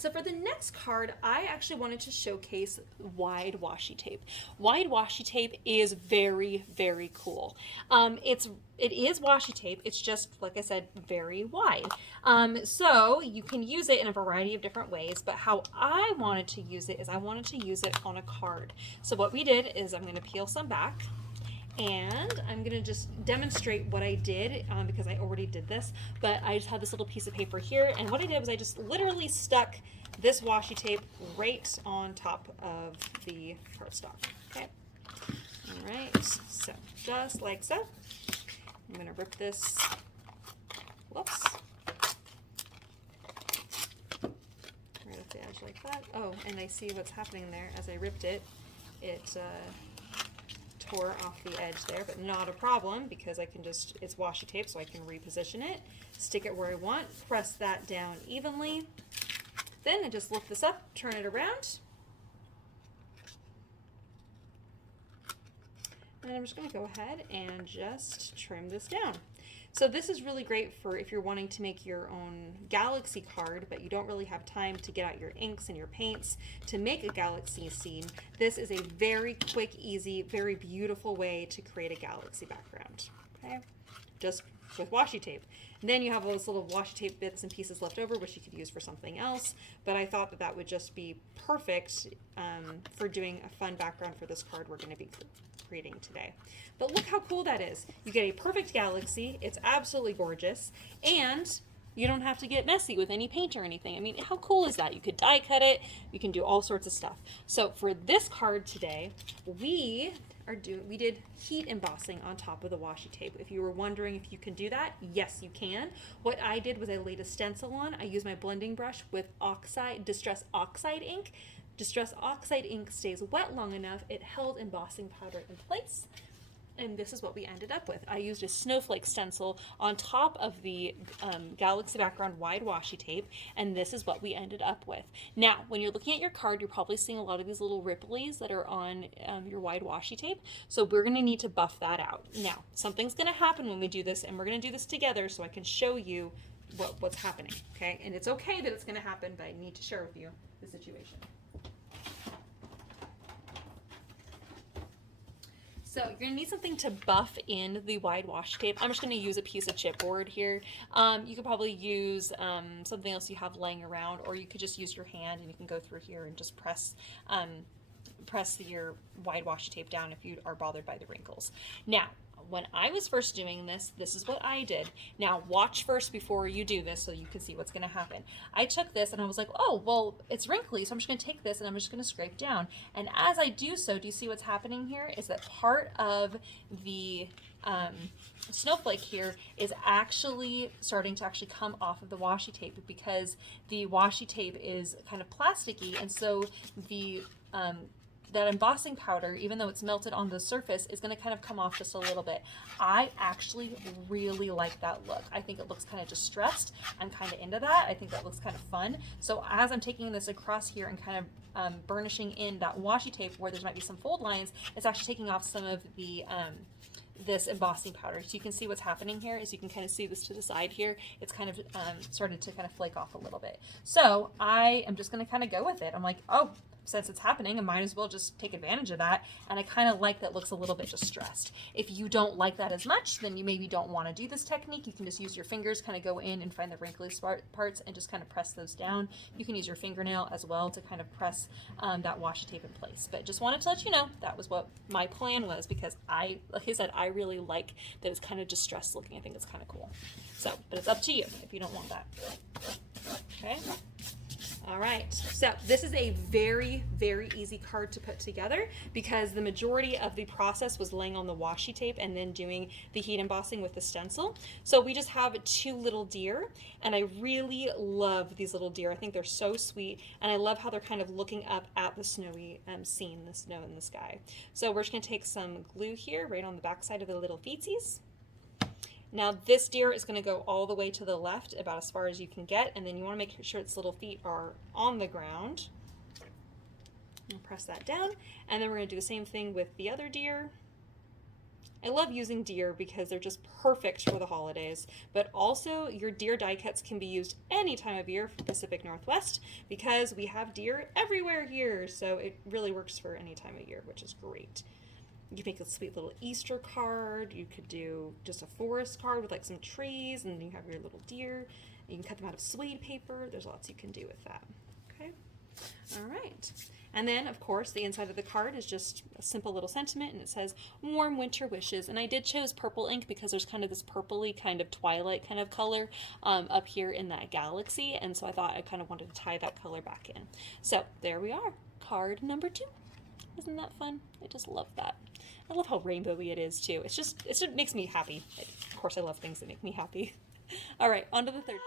right, so for the next card, I actually wanted to showcase wide washi tape. Wide washi tape is very, very cool. It is washi tape. It's just, like I said, very wide. So you can use it in a variety of different ways, but how I wanted to use it is I wanted to use it on a card. So what we did is I'm going to peel some back, and I'm going to just demonstrate what I did because I already did this, but I just had this little piece of paper here, and what I did was I just literally stuck this washi tape right on top of the cardstock. Okay. All right, so just like so. I'm going to rip this, whoops, right off the edge like that. Oh, and I see what's happening there. As I ripped it, it tore off the edge there, but not a problem because I can just, it's washi tape, so I can reposition it, stick it where I want, press that down evenly. Then I just lift this up, turn it around, and I'm just going to go ahead and just trim this down. So this is really great for if you're wanting to make your own galaxy card, but you don't really have time to get out your inks and your paints to make a galaxy scene. This is a very quick, easy, very beautiful way to create a galaxy background. Okay, just with washi tape. And then you have those little washi tape bits and pieces left over, which you could use for something else. But I thought that that would just be perfect for doing a fun background for this card we're going to be creating today. But look how cool that is. You get a perfect galaxy. It's absolutely gorgeous. And you don't have to get messy with any paint or anything. I mean, how cool is that? You could die cut it. You can do all sorts of stuff. So for this card today, we did heat embossing on top of the washi tape. If you were wondering if you can do that, yes, you can. What I did was I laid a stencil on. I used my blending brush with Distress Oxide ink. Distress Oxide ink stays wet long enough. It held embossing powder in place. And this is what we ended up with. I used a snowflake stencil on top of the galaxy background wide washi tape, and this is what we ended up with. Now, when you're looking at your card, you're probably seeing a lot of these little ripples that are on your wide washi tape, so we're going to need to buff that out. Now, something's going to happen when we do this, and we're going to do this together so I can show you what's happening, okay? And it's okay that it's going to happen, but I need to share with you the situation. So you're going to need something to buff in the wide washi tape. I'm just going to use a piece of chipboard here. You could probably use something else you have laying around, or you could just use your hand and you can go through here and just press your wide washi tape down if you are bothered by the wrinkles. Now, when I was first doing this, this is what I did. Now, watch first before you do this so you can see what's going to happen. I took this and I was like, oh, well, it's wrinkly, so I'm just going to take this and I'm just going to scrape down. And as I do so, do you see what's happening here? Is that part of the snowflake here is actually starting to come off of the washi tape because the washi tape is kind of plasticky, and so the that embossing powder, even though it's melted on the surface, is going to kind of come off just a little bit. I actually really like that look. I think it looks kind of distressed. I'm kind of into that. I think that looks kind of fun. So as I'm taking this across here and kind of burnishing in that washi tape where there might be some fold lines, it's actually taking off some of the this embossing powder. So you can see what's happening here is you can kind of see this to the side here. It's kind of started to kind of flake off a little bit. So I am just going to kind of go with it. I'm like, oh, since it's happening, I might as well just take advantage of that. And I kind of like that looks a little bit distressed. If you don't like that as much, then you maybe don't want to do this technique. You can just use your fingers, kind of go in and find the wrinkly parts and just kind of press those down. You can use your fingernail as well to kind of press that washi tape in place. But just wanted to let you know that was what my plan was, because like I said, I really like that it's kind of distressed looking. I think it's kind of cool. So, but it's up to you if you don't want that. Okay. All right, so this is a very, very easy card to put together because the majority of the process was laying on the washi tape and then doing the heat embossing with the stencil. So we just have two little deer, and I really love these little deer. I think they're so sweet, and I love how they're kind of looking up at the snowy scene, the snow in the sky. So we're just going to take some glue here right on the back side of the little feetsies. Now this deer is going to go all the way to the left, about as far as you can get, and then you want to make sure its little feet are on the ground. And press that down, and then we're going to do the same thing with the other deer. I love using deer because they're just perfect for the holidays, but also your deer die cuts can be used any time of year for Pacific Northwest because we have deer everywhere here, so it really works for any time of year, which is great. You can make a sweet little Easter card. You could do just a forest card with like some trees, and you have your little deer. You can cut them out of suede paper. There's lots you can do with that. Okay. All right. And then, of course, the inside of the card is just a simple little sentiment, and it says, warm winter wishes. And I did choose purple ink because there's kind of this purpley kind of twilight kind of color up here in that galaxy, and so I thought I kind of wanted to tie that color back in. So there we are, card number 2. Isn't that fun? I just love that. I love how rainbowy it is, too. It just makes me happy. Of course, I love things that make me happy. All right, on to the third.